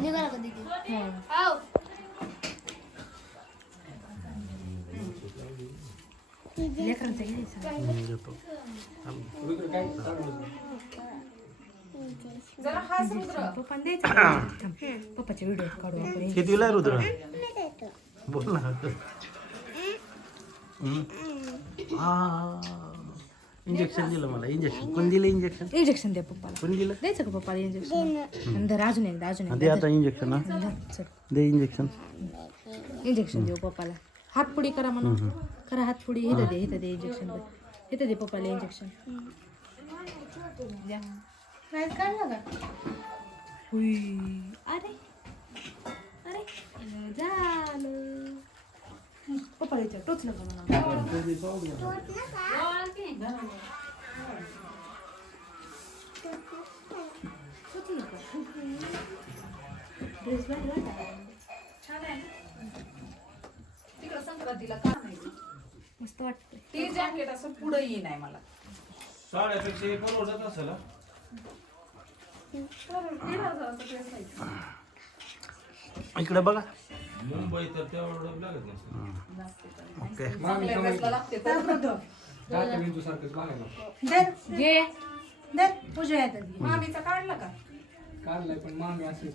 निघाला का दीदी? हाव. लेकरांचं घ्यायचं. देतो. जरा हास रुद्र. पप्पाला द्यायचं. पप्पाचे व्हिडिओ काढू आपण. कितीला आहे रुद्र बोल ना इंजेक्शन दिलं मला. इंजेक्शन कोण दिलं? इंजेक्शन इंजेक्शन द्या पप्पाला. कोण दिलं? द्यायचं का पप्पाला इंजेक्शन? धर अजून एकदा दे आता इंजेक्शन. चल दे इंजेक्शन. इंजेक्शन देऊ पप्पाला. हातपुडी करा म्हणून. करा हातपुडी. इथं दे इंजेक्शन. इथं दे पप्पाला इंजेक्शन. द्या. नाही काढलं का? हुई. अरे अरे झालं. पप्पाला इथं टोचलं का म्हणा. टोचलं का? ड्रेस बाहेर छान आहे. तिकडं संक्रांतीला का नाही? मस्त वाटतंय. ते जॅकेट असं पुढे येई नाही मला. साड्यापेक्षा हे परवडत असेल हा? इकडे बघा. मुंबई तर तेवढं लागत नसतं. ओके. घे. धर. पूजा येतात. मामीचा काढला का? काढलाय पण मामी असे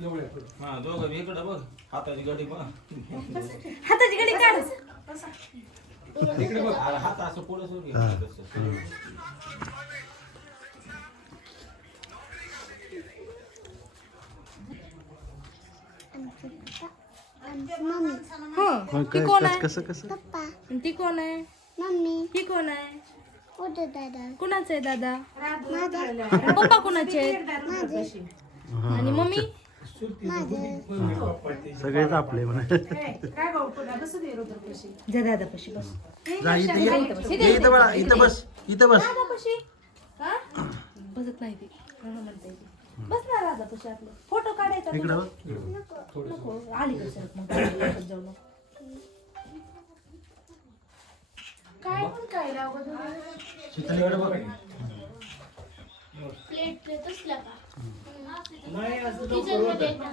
एवढ्या हा दोघं बी इकडं बघ. हाताची गडी बघ. हाताची घडी काढ. इकडे बघ. अरे हात असं पुढं सोड. हो. ती कोण आहे? कसं कसं आणि ती कोण आहे? मम्मी ही कोण आहे? कुठे दादा? कुणाचं आहे दादा? माझा पप्पा कुणाचे आहेत? आणि मम्मी? सगळेच आपले म्हणा. जा दादा पशी बस. जा इथे ये. इथं बघा. इथं बस. इथं बस. दादा पशी. हा? बसत नाही ती. म्हणते ती. बस ना दादा पशी. आपलं फोटो काढायचा. इकडं बघ. नको. आली कसं मग जाऊ नको. काय पण काय राव शीतलीकडे बघ. प्लेट असला का?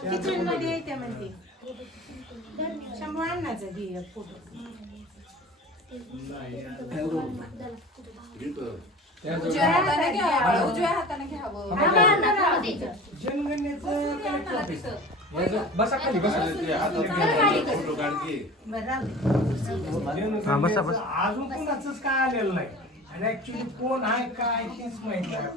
किचन मध्ये येते म्हणते. शंभू अन्नाचा घे फोटो. उजव्या हाताने घ्यावं. उजव्या हाताने घ्यावं. बसा खाली बसा. फोटो काढ की. हा बसा बस. अजून कोणाचंच काय आलेलं नाही आणि ऍक्च्युली कोण आहे काय तेच माहिती आहे.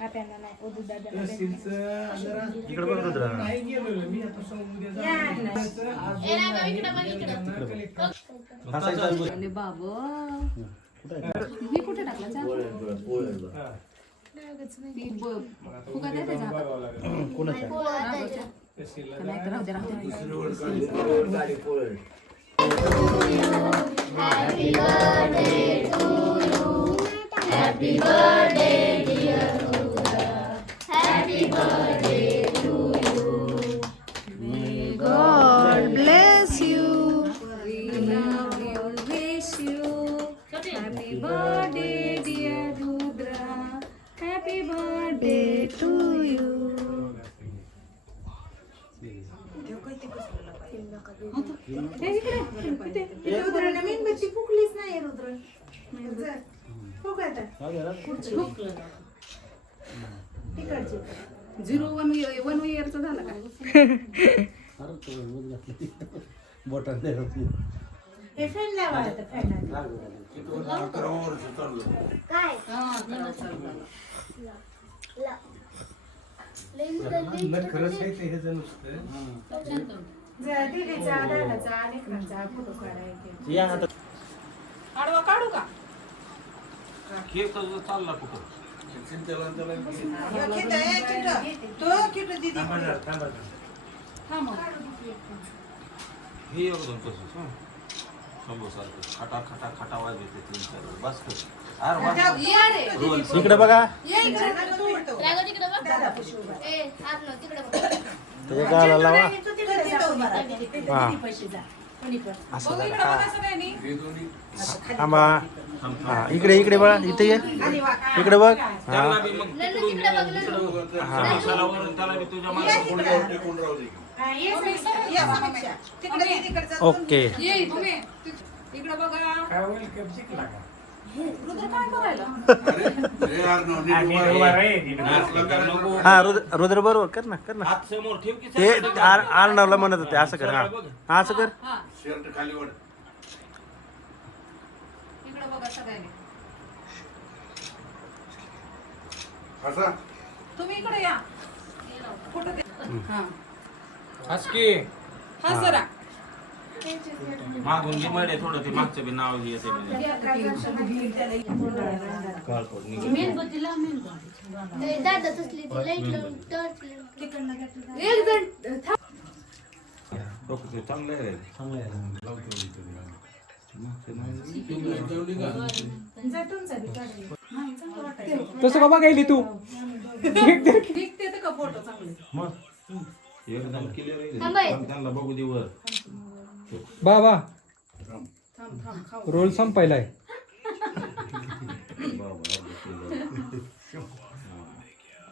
आपल्याला नाही. ओदू दादा. तहसीलचं जरा इकडे बघ रुद्रा. नाही गेलेलो मी आता उद्या अरे बाबा. मी कुठे टाकला? ती फुगा द्या त्याच्या हातात. कोणाचं? नाही, राहू दे, राहू दे. Happy birthday to you. Happy birthday dear Rudra. Happy birthday to you. May God bless you. We love you, wish you. Happy birthday, dear Rudra. Happy birthday to you. हे इकडे. इथे. रुद्राने मेणबत्ती फुकलीच नाही रुद्र. फुक आता. तिकडची. 0-1 इयरचा झाला का? बोटात हे फॅन लावा आता फॅन. काय? खरंच आहे ते हे जण नुसतं दीदीचा दादाचा लेकरांचा फोटो काढायचे. या आता. आडवा काढू का? केक चालला कुठं? हे एकदम तसंच हं. शंभूसारखं खटा खटा खटा वाज येते 3-4 बस कर. अरे बस. रोल इकडे बघा. राघव तिकडे बघ. ए, हात न तिकडे बघ. त्याच्या गाला लावा. पैसे जा. असं बघू जरा. इकडं बघा सगळ्यांनी. थांबा. हा इकडे इकडे बघा इथे ये इकडे बघ हा त्याला बी मग नंदू तिकडे बघ नंदू. मसाला वरून त्याला बी तुझ्या मागे टेकून राहू दे. हा, ये समीक्षा. तिकडे तिकडचं ओके काय होईल कपचिक लागा हा रुद्र बरोबर कर ना हात समोर ठेव की ते आर्णवला म्हणत होते असं कर हा हा असं कर शर्ट खाली वर तुम्ही इकडे या फोटो हसकी हा जरा मागून बी मळे थोडं ते मागचं बी नाव हे येते ते दादा तसली ती लाईट लावून टॉर्च लावून. एक जण डोकं ते चांगलं आहे तसं का बघायली तू निघते तर का फोटो चांगले एकदम क्लिअर आहे थांबा. त्यांना बघू दे वर बाबा थांब थांब खाऊ रोल संपायलाय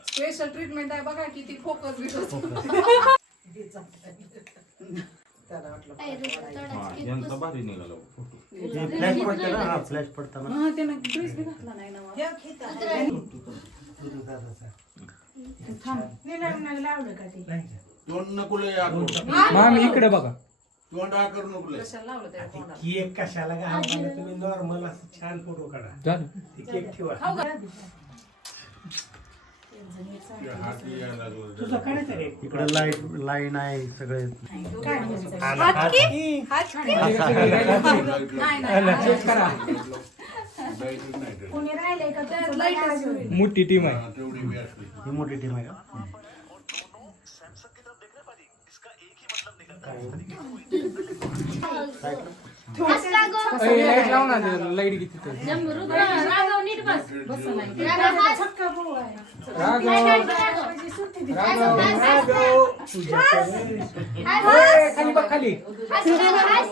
स्पेशल ट्रीटमेंट आहे बघा किती फोकस बिकस काय रे, थोडाच हा केक यांचा भारी निघाला फोटो फ्लॅश पडतं ना फ्लॅश पडताना हा त्यानं ड्रेस बी घातला नाही ना निलंगणाला लावलं का ते तोंड नको लय आकरू. मामी इकडे बघा तोंड आकरू नको लय. कशाला लावलं त्या तोंडाला केक कशाला घालता तुम्ही नॉर्मल असं छान फोटो काढा झालं केक ठेवा खाऊ का हात यायला लागलं. तुझं काढायचं रे इकडे लाईन आहे सगळे नाही नाही चेक करा कोणी राहिलंय का तर लाईट मोठी टीम आहे तेवढी बी असली. ही मोठी टीम आहे का हसला गो. लाईट लाव ना लाईट किती तर राघव नीट बस. राघव हस. सक्का भाऊ आहे. राघव हस, हस, हस, हस. तुझ्याकडे हस, खाली बघ खाली हस, हस.